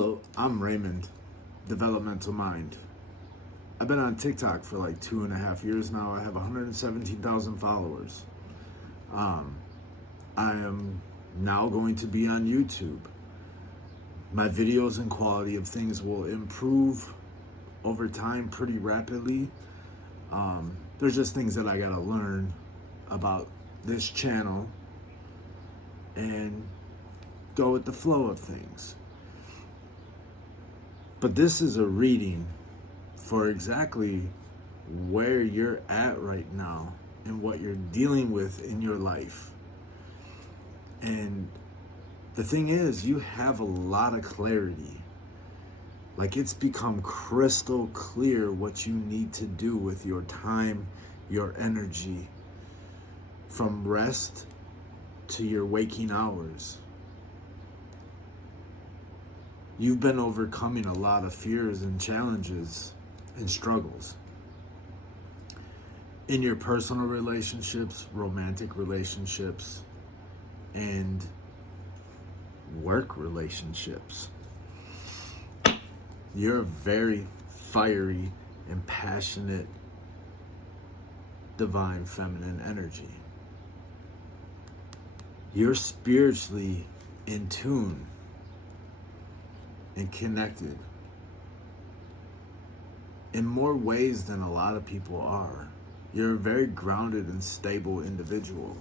Hello, I'm Raymond, Developmental Mind. I've been on TikTok for like 2.5 years now. I have 117,000 followers. I am now going to be on YouTube. My videos and quality of things will improve over time pretty rapidly. There's just things that I gotta learn about this channel and go with the flow of things. But this is a reading for exactly where you're at right now and what you're dealing with in your life. And the thing is, you have a lot of clarity. Like, it's become crystal clear what you need to do with your time, your energy, from rest to your waking hours. You've been overcoming a lot of fears and challenges and struggles in your personal relationships, romantic relationships, and work relationships. You're a very fiery and passionate divine feminine energy. You're spiritually in tune and connected in more ways than a lot of people are. You're a very grounded and stable individual.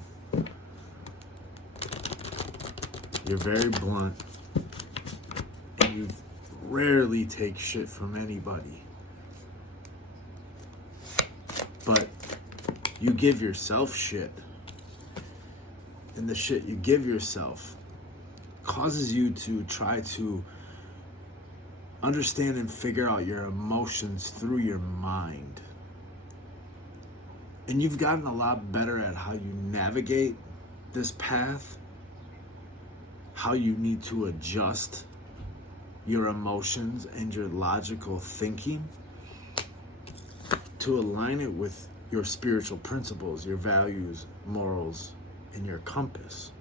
You're very blunt, and you rarely take shit from anybody. But you give yourself shit, and the shit you give yourself causes you to try to understand and figure out your emotions through your mind. And you've gotten a lot better at how you navigate this path, how you need to adjust your emotions and your logical thinking to align it with your spiritual principles, your values, morals, and your compass.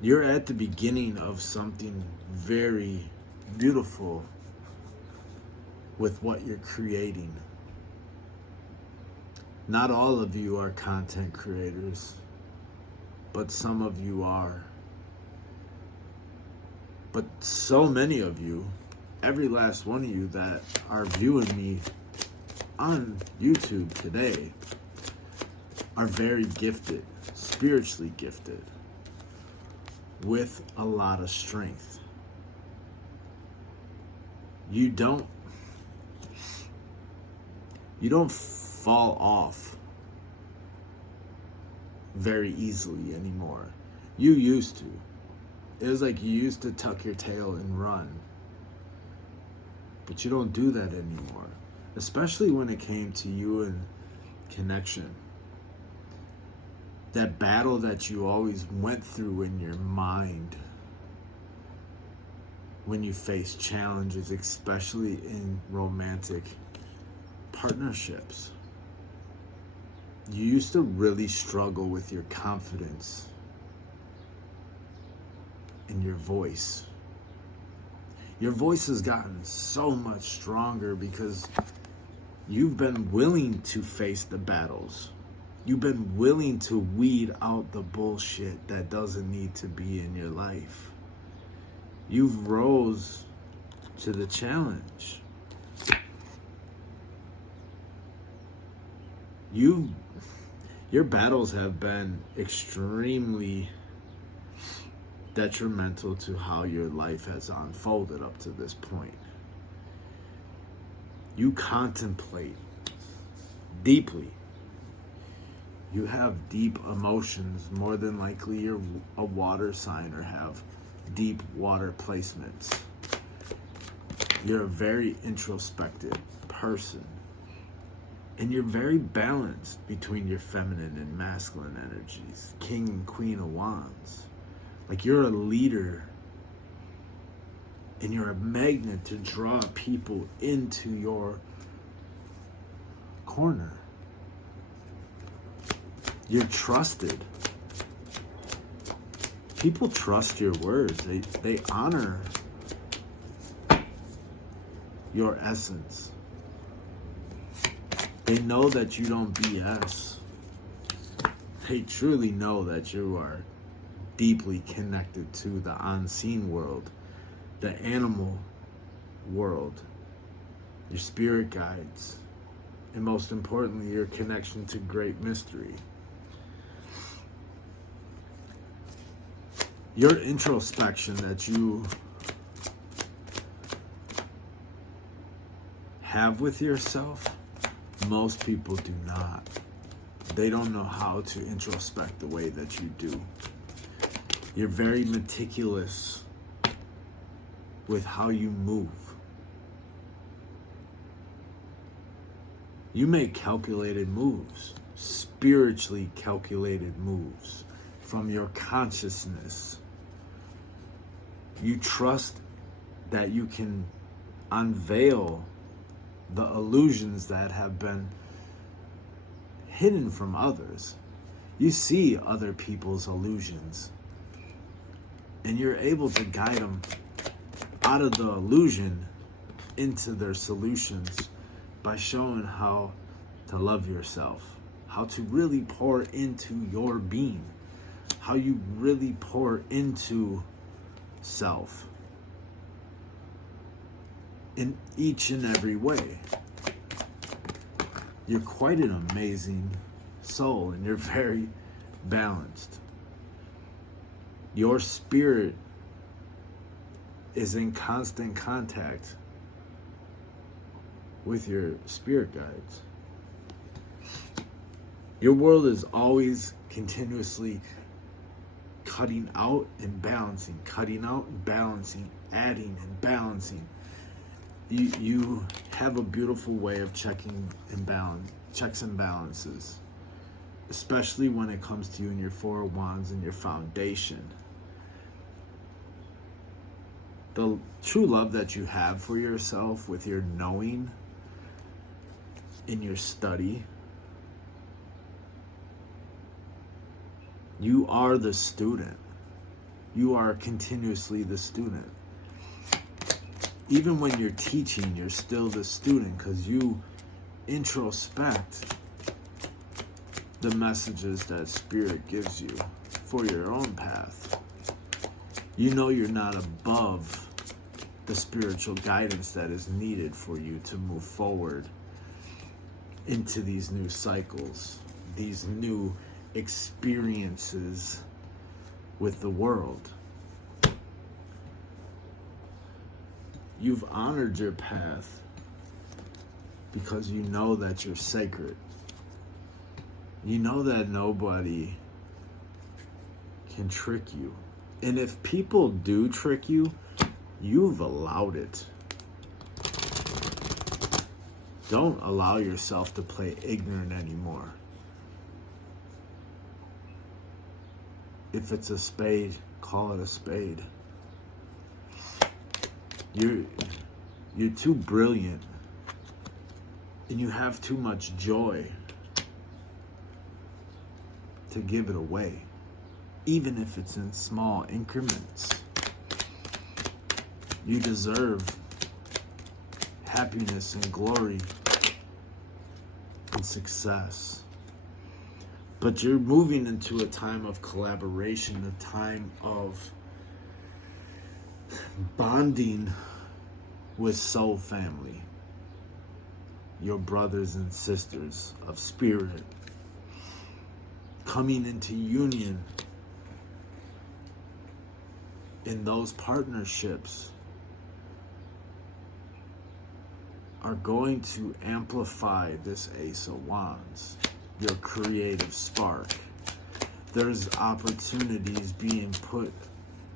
You're at the beginning of something very beautiful with what you're creating. Not all of you are content creators, but some of you are. But so many of you, every last one of you that are viewing me on YouTube today, are very gifted, spiritually gifted, with a lot of strength. You don't fall off very easily anymore. You used to. It was like you used to tuck your tail and run. But you don't do that anymore. Especially when it came to you and connection. That battle that you always went through in your mind when you face challenges, especially in romantic partnerships. You used to really struggle with your confidence in your voice. Your voice has gotten so much stronger because you've been willing to face the battles. You've been willing to weed out the bullshit that doesn't need to be in your life. You've rose to the challenge. Your battles have been extremely detrimental to how your life has unfolded up to this point. You contemplate deeply. You have deep emotions. More than likely you're a water sign or have deep water placements. You're a very introspective person. And you're very balanced between your feminine and masculine energies. King and Queen of Wands. Like, you're a leader. And you're a magnet to draw people into your corner. You're trusted. People trust your words. They honor your essence. They know that you don't BS. They truly know that you are deeply connected to the unseen world, the animal world, your spirit guides, and most importantly, your connection to great mystery. Your introspection that you have with yourself, most people do not. They don't know how to introspect the way that you do. You're very meticulous with how you move. You make calculated moves, spiritually calculated moves from your consciousness. You trust that you can unveil the illusions that have been hidden from others. You see other people's illusions, and you're able to guide them out of the illusion into their solutions by showing how to love yourself, how to really pour into your being, how you really pour into self in each and every way. You're quite an amazing soul, and you're very balanced. Your spirit is in constant contact with your spirit guides. Your world is always continuously cutting out and balancing, cutting out and balancing, adding and balancing. You have a beautiful way of checks and balances, especially when it comes to you and your Four of Wands and your foundation. The true love that you have for yourself with your knowing in your study. You are the student. You are continuously the student. Even when you're teaching, you're still the student because you introspect the messages that Spirit gives you for your own path. You know you're not above the spiritual guidance that is needed for you to move forward into these new cycles, these new experiences with the world. You've honored your path because you know that you're sacred. You know that nobody can trick you. And if people do trick you, you've allowed it. Don't allow yourself to play ignorant anymore. If it's a spade, call it a spade. You're too brilliant, and you have too much joy to give it away, even if it's in small increments. You deserve happiness and glory and success. But you're moving into a time of collaboration, a time of bonding with soul family, your brothers and sisters of spirit, coming into union in those partnerships are going to amplify this Ace of Wands, your creative spark. There's opportunities being put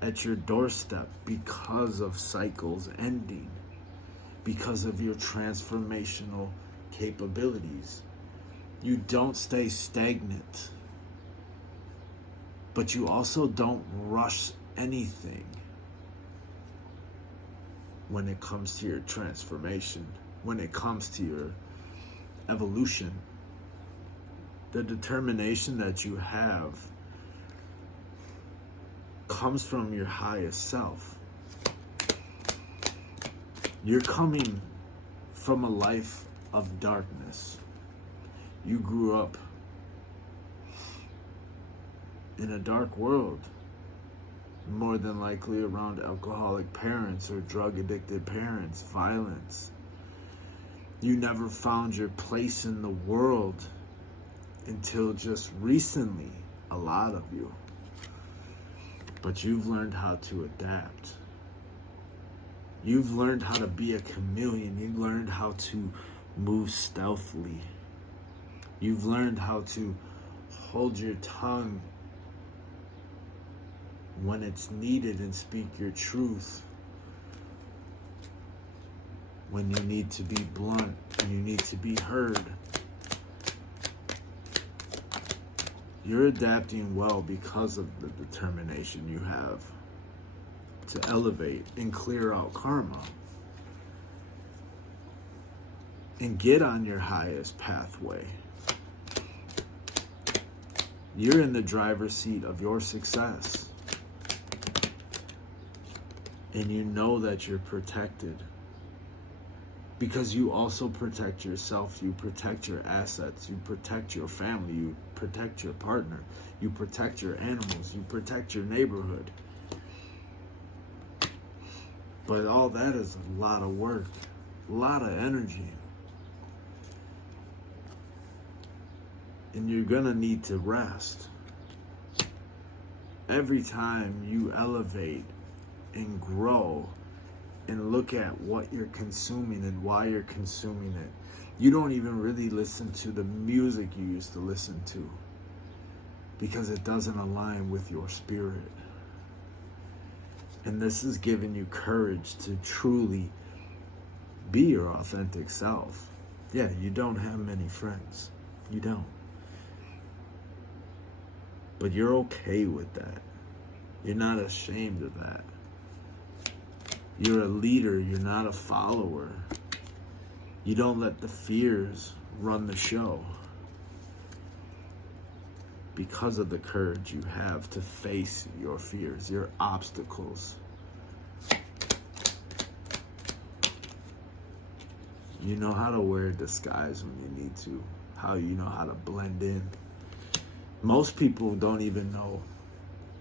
at your doorstep because of cycles ending, because of your transformational capabilities. You don't stay stagnant, but you also don't rush anything when it comes to your transformation, when it comes to your evolution. The determination that you have comes from your highest self. You're coming from a life of darkness. You grew up in a dark world, more than likely around alcoholic parents or drug addicted parents, violence. You never found your place in the world until just recently, a lot of you. But you've learned how to adapt. You've learned how to be a chameleon. You've learned how to move stealthily. You've learned how to hold your tongue when it's needed and speak your truth. When you need to be blunt and you need to be heard. You're adapting well because of the determination you have to elevate and clear out karma and get on your highest pathway. You're in the driver's seat of your success. And you know that you're protected. Because you also protect yourself, you protect your assets, you protect your family, you protect your partner, you protect your animals, you protect your neighborhood. But all that is a lot of work, a lot of energy. And you're gonna need to rest. Every time you elevate and grow, and look at what you're consuming and why you're consuming it. You don't even really listen to the music you used to listen to because it doesn't align with your spirit. And this is giving you courage to truly be your authentic self. Yeah, you don't have many friends. You don't. But you're okay with that. You're not ashamed of that. You're a leader, you're not a follower. You don't let the fears run the show because of the courage you have to face your fears, your obstacles. You know how to wear a disguise when you need to, how you know how to blend in. Most people don't even know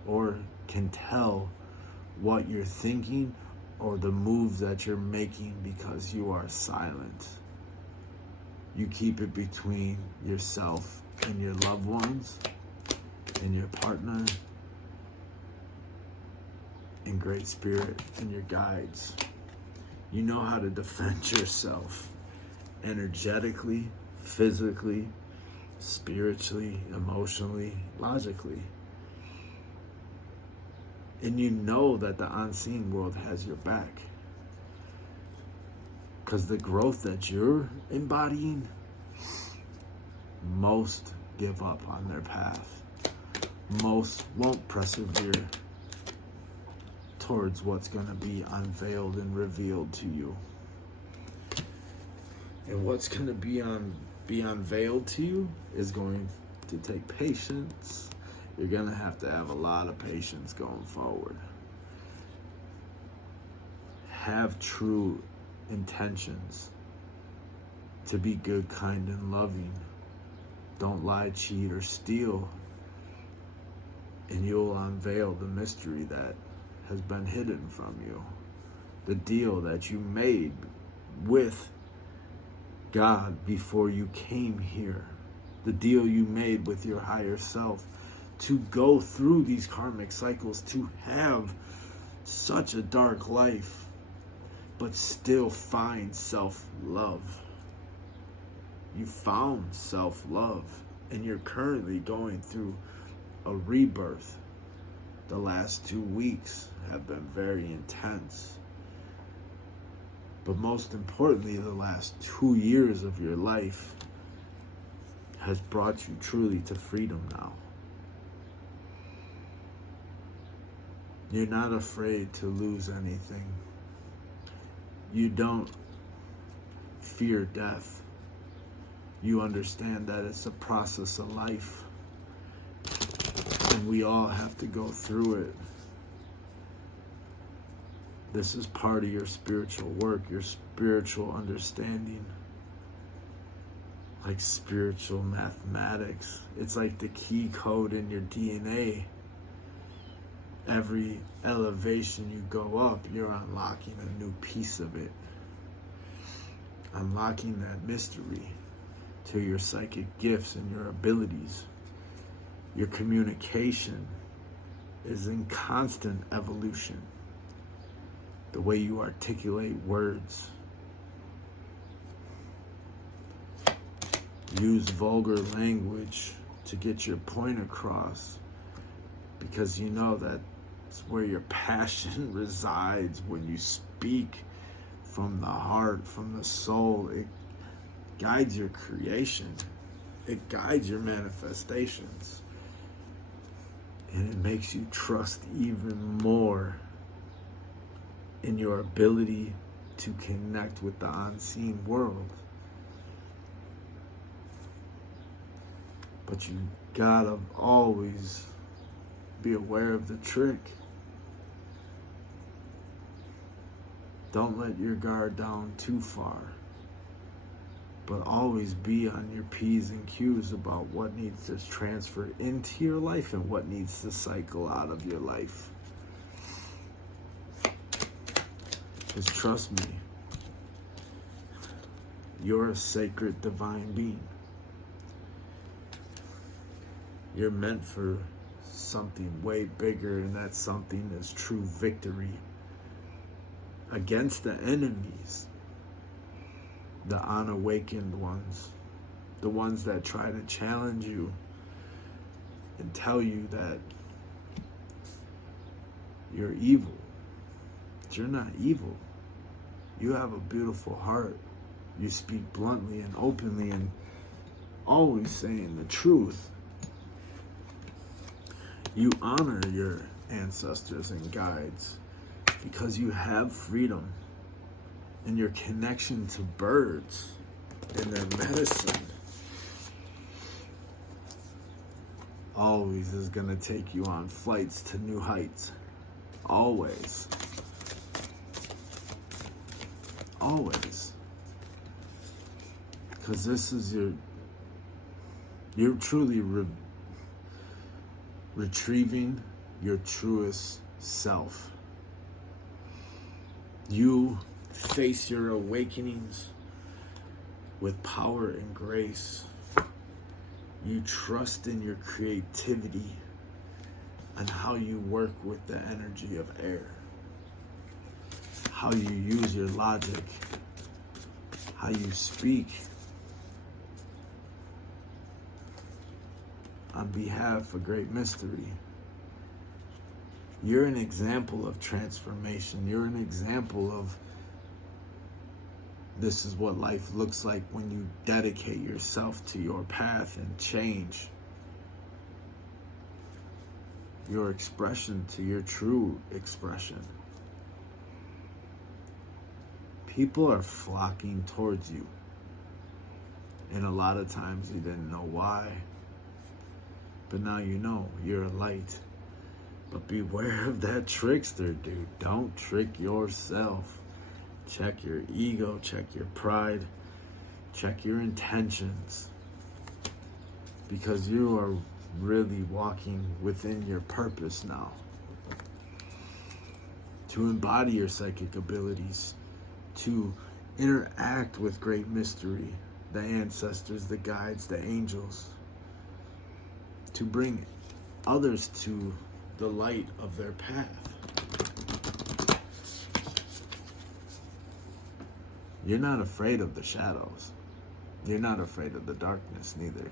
or can tell what you're thinking or the moves that you're making because you are silent. You keep it between yourself and your loved ones and your partner and Great Spirit and your guides. You know how to defend yourself energetically, physically, spiritually, emotionally, logically. And you know that the unseen world has your back. Because the growth that you're embodying, most give up on their path. Most won't persevere towards what's going to be unveiled and revealed to you. And what's going to be unveiled to you is going to take patience. You're going to have a lot of patience going forward. Have true intentions to be good, kind, and loving. Don't lie, cheat, or steal. And you'll unveil the mystery that has been hidden from you. The deal that you made with God before you came here. The deal you made with your higher self to go through these karmic cycles, to have such a dark life, but still find self-love. You found self-love, and you're currently going through a rebirth. The last 2 weeks have been very intense. But most importantly, the last 2 years of your life has brought you truly to freedom now. You're not afraid to lose anything. You don't fear death. You understand that it's a process of life. And we all have to go through it. This is part of your spiritual work, your spiritual understanding. Like spiritual mathematics. It's like the key code in your DNA. Every elevation you go up, you're unlocking a new piece of it. Unlocking that mystery to your psychic gifts and your abilities. Your communication is in constant evolution. The way you articulate words. Use vulgar language to get your point across, because you know that's where your passion resides. When you speak from the heart, from the soul, it guides your creation. It guides your manifestations. And it makes you trust even more in your ability to connect with the unseen world. But you gotta always be aware of the trick. Don't let your guard down too far. But always be on your P's and Q's about what needs to transfer into your life and what needs to cycle out of your life. Because trust me, you're a sacred divine being. You're meant for something way bigger, and that something is true victory against the enemies, the unawakened ones, the ones that try to challenge you and tell you that you're evil. But you're not evil. You have a beautiful heart. You speak bluntly and openly and always saying the truth. You honor your ancestors and guides because you have freedom, and your connection to birds and their medicine always is going to take you on flights to new heights. Always. Always. Because this is you're truly retrieving your truest self. You face your awakenings with power and grace. You trust in your creativity and how you work with the energy of air. How you use your logic. How you speak on behalf of great mystery. You're an example of transformation. You're an example of this is what life looks like when you dedicate yourself to your path and change your expression to your true expression. People are flocking towards you. And a lot of times you didn't know why. But now you know you're a light. But beware of that trickster, dude. Don't trick yourself. Check your ego, check your pride, check your intentions. Because you are really walking within your purpose now. To embody your psychic abilities, to interact with great mystery, the ancestors, the guides, the angels, to bring others to the light of their path. You're not afraid of the shadows. You're not afraid of the darkness, neither.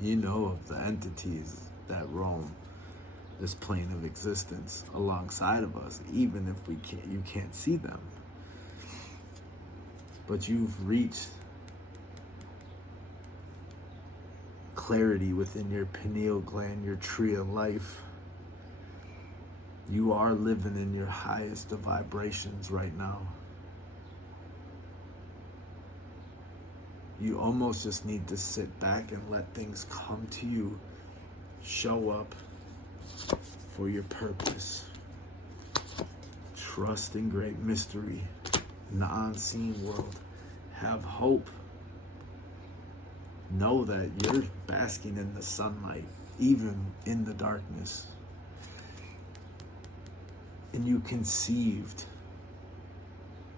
You know of the entities that roam this plane of existence alongside of us, even if you can't see them. But you've reached clarity within your pineal gland, your tree of life. You are living in your highest of vibrations right now. You almost just need to sit back and let things come to you, show up for your purpose. Trust in great mystery in the unseen world. Have hope. Know that you're basking in the sunlight, even in the darkness. And you conceived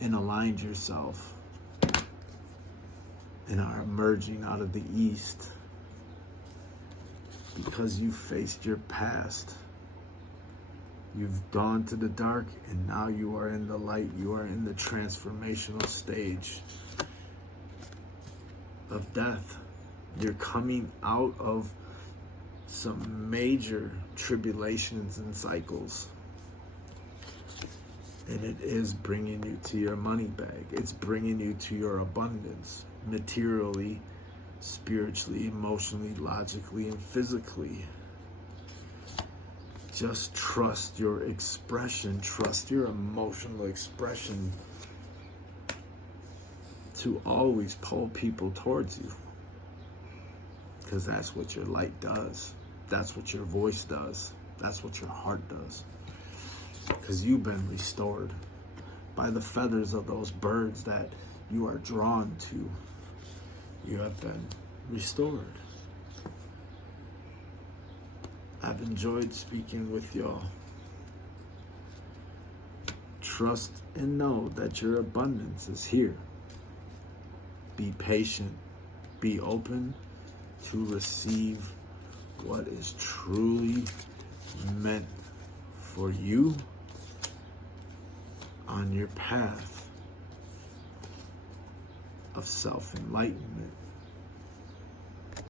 and aligned yourself and are emerging out of the east because you faced your past. You've gone to the dark and now you are in the light. You are in the transformational stage of death. You're coming out of some major tribulations and cycles. And it is bringing you to your money bag. It's bringing you to your abundance, materially, spiritually, emotionally, logically, and physically. Just trust your expression. Trust your emotional expression to always pull people towards you. Because that's what your light does. That's what your voice does. That's what your heart does. Because you've been restored by the feathers of those birds that you are drawn to. You have been restored. I've enjoyed speaking with y'all. Trust and know that your abundance is here. Be patient. Be open to receive what is truly meant for you on your path of self-enlightenment.